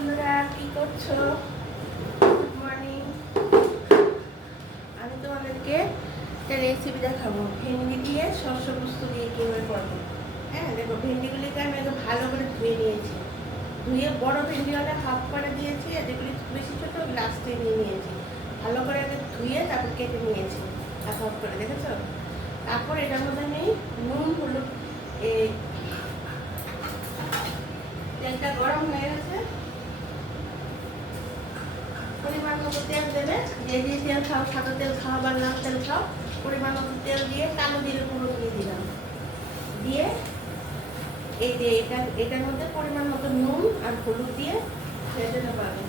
বন্ধুরা, কি করছো? Good morning. আমি তোমাদেরকে একটা রেসিপি দেখাবো, ভেন্ডি দিয়ে শস্য পোস্ত দিয়ে কীভাবে করবো। হ্যাঁ, দেখো, ভেন্ডিগুলিকে আমি আগে ভালো করে ধুয়ে নিয়েছি। ধুয়ে বড় ভেন্ডি হলে হাফ করে দিয়েছি, আর যেগুলি বেশি ছোটো লাস্টে নিয়ে নিয়েছি। ভালো করে আগে ধুয়ে তারপর কেটে নিয়েছি হাফ হাফ করে, দেখেছো? তারপর এটার মধ্যে আমি নুন, হলুদ, এই তেলটা গরম হয়ে গেছে, পরিমাণ মতো তেল দেবে। যে যে তেল খাও, সাদা তেল খাও বা লাল তেল খাও, পরিমাণ মতো তেল দিয়ে কালো জিরে গুঁড়ো দিয়ে দিলাম। দিয়ে এই যে এটার মধ্যে পরিমাণ মতো নুন আর হলুদ দিয়ে ভেজে নেবো আগে।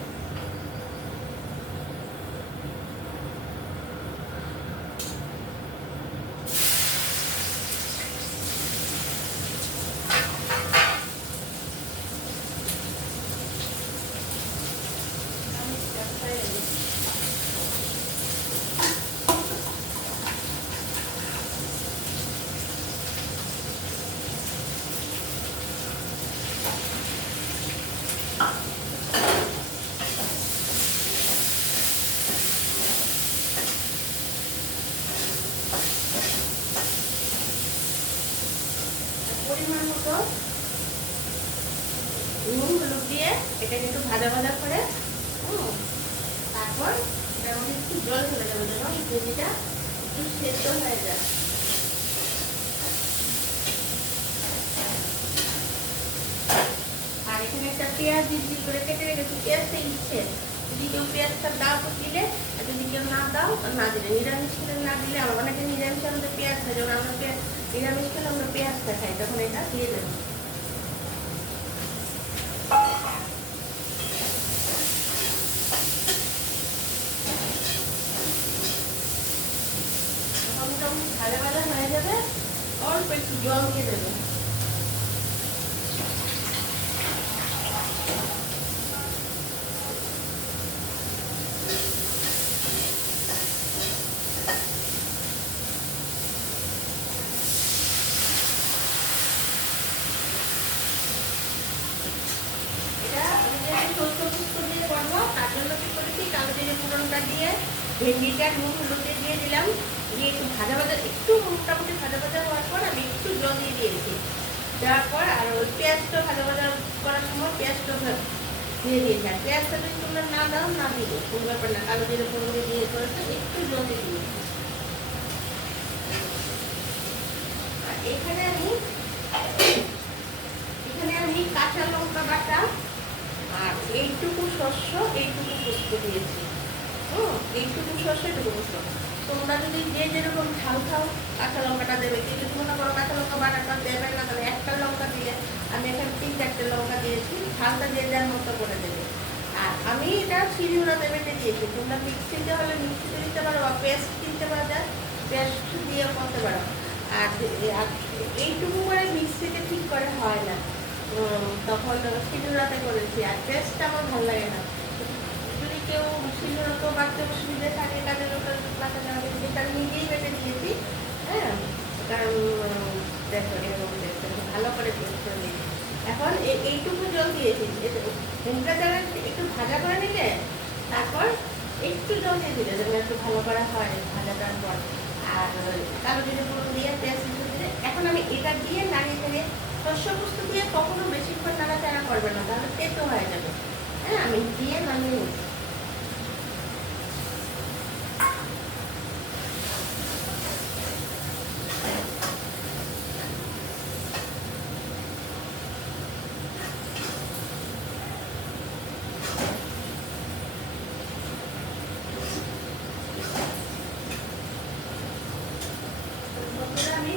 পরিমাণ মতো নুন হলুদ দিয়ে এটা কিন্তু ভাজা ভাজা করে, তারপর এটার মধ্যে একটু জল চলে যাবে যেন ভেজিটা একটু সেদ্ধ হয়ে যায়। আর এখানে একটা পেঁয়াজ জিজি করে কেটে রেখেছি, পেঁয়াজটা ইচ্ছে যদি কেউ পেঁয়াজটা দাও তো দিলে, আর যদি কেউ না দাও না দিলে, নিরামিষ খেলে না দিলে। আমার অনেকে নিরামিষ আমাদের পেঁয়াজ খাই, যখন আমরা নিরামিষ খেলে আমরা পেঁয়াজটা খাই, তখন এটা দিয়ে দেবো। যখন ভাজা ভাজা হয়ে যাবে, অল্প একটু জল দিয়ে দেবে। দিয়ে ভেন্ডিটা নুন হলুদ দিয়ে দিলাম, দিয়ে একটু ভাজা ভাজা, একটু মোটামুটি ভাজা ভাজা হওয়ার পর আমি একটু জল দিয়ে দিয়েছি। দেওয়ার পর আর ওই পেঁয়াজটা ভাজা ভাজা করার সময় পেঁয়াজটা দিয়ে দিয়েছি। আর পেঁয়াজটা যদি তোমরা না দাও না দিলে কোনো ব্যাপার না, কালো জিরে ফোড়ন দিয়ে করেছে, একটু জল দিয়ে দিয়েছি। আর এখানে আমি কাঁচা লঙ্কা বাটা আর এইটুকু শস্য, এইটুকু পোস্ত দিয়েছি। এইটুকু শস্য, এইটুকু পোস্ত। তোমরা যদি যে যেরকম ঝাল খাও কাঁচা লঙ্কাটা দেবে, কেউ যদি মনে করো কাঁচা লঙ্কা বাটাটা দেবে না, তাহলে একটা লঙ্কা দিলে, আমি এখানে 3-4টে লঙ্কা দিয়েছি। ঝালটা যে যার মতো করে দেবে। আর আমি এটা শিলনোড়াতে বেটে দিয়েছি। তোমরা মিক্সিতে হলে মিক্সিতে দিতে পারো, বা পেস্ট কিনতে পারা যায়, পেস্ট দিয়েও করতে পারো। আর এইটুকু করে মিক্সিতে ঠিক করে হয় না, তখন শিলনোড়াতে করেছি। আর পেস্টটা আমার ভালো লাগে না। যদি কেউ শিলনোড়াতেও বাড়তে অসুবিধে থাকে, কাজের লোকের কাছে যাবে, সেটা নিজেই বেটে দিয়েছি। হ্যাঁ, কারণ দেখো এরকম দেখতে ভালো করে পেস্ট করে দিয়েছি। এখন এইটুকু জল দিয়েছি, ভেন্ডিটা যারা একটু ভাজা করে নিলে, তারপর একটু জল দিয়ে দিলে যেন একটু ভালো করা হয় ভাজাটার পর। আর কালো জিরে ফোড়ন দিয়ে পেঁয়াজ দিলে, এখন আমি এটা দিয়ে নাড়িয়ে ফেলে, শস্য পোস্ত দিয়ে কখনো বেশিক্ষণ নাড়াচাড়া করবে না, তাহলে তেতো হয়ে যাবে। হ্যাঁ, আমি দিয়ে নামিয়ে নিচ্ছি। আমি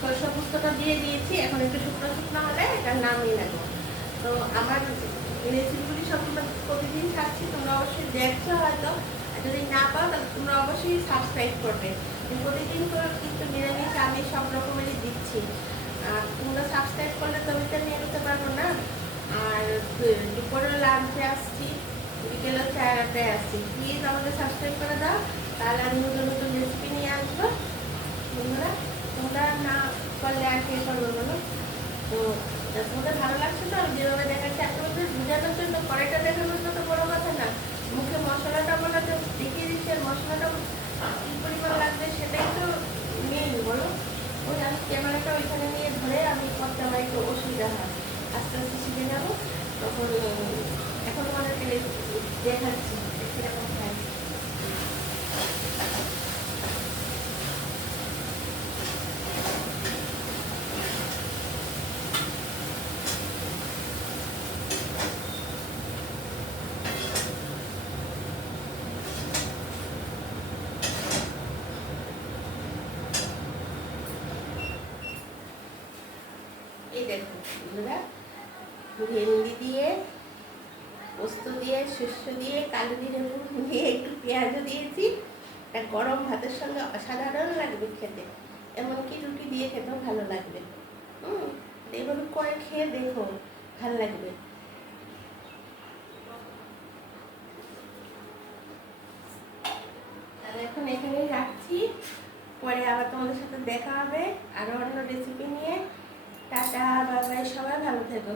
সরষে পোস্তটা দিয়ে দিয়েছি, এখন একটু শুকনো শুকনো হলে এটা নামিয়ে নেব। তো আমার রেসিপিগুলি সব তোমরা প্রতিদিন খাচ্ছি, তোমরা অবশ্যই দেখছো হয়তো। আর যদি না পাও তাহলে তোমরা অবশ্যই সাবস্ক্রাইব করবে। প্রতিদিন করে কিন্তু নিরামিষ আমি সব রকমেরই দিচ্ছি। আর তোমরা সাবস্ক্রাইব করলে তবে তো নিয়ে নিতে পারবো না। আর দুপুরে লাঞ্চে আসছি, বিকেলে চারটায় আসছি, প্লিজ আমাদের সাবস্ক্রাইব করে দাও, তাহলে আমি নতুন নতুন রেসিপি নিয়ে আসবো। বন্ধুরা, তোমরা না করলে আর কে করবে বলো? তো তোমাদের ভালো লাগছে তো আমি যেভাবে দেখাচ্ছি, এত বোঝানোর জন্য কড়াইটা দেখানোর তো বড় কথা না, মুখে মশলাটা বলা তো দেখিয়ে দিচ্ছে, আর মশলাটা কী পরিমাণ লাগবে সেটাই তো নেই বলো। ওই আমি ক্যামেরাটা ওইখানে নিয়ে ধরে আমি করতে আমার একটু অসুবিধা হয়, আস্তে আস্তে শিখে যাবো তখন। এখন আমাদেরকে দেখাচ্ছি কীরকম খাই। এই দেখো বন্ধুরা, ভেন্ডি দিয়ে, পোস্ত দিয়ে, শস্য দিয়ে, কালো জিরে দিয়ে, একটু পেঁয়াজও দিয়েছি। এটা গরম ভাতের সঙ্গে অসাধারণ লাগবে খেতে, এমনকি রুটি দিয়ে খেতেও ভালো লাগবে। এইভাবে করে খেয়ে দেখো, ভালো লাগবে। আর এখন এখানেই রাখছি, পরে আবার তোমাদের সাথে দেখা হবে আরো অন্য রেসিপি নিয়ে। টাটা, বাই বাই, সবাই ভালো থেকো।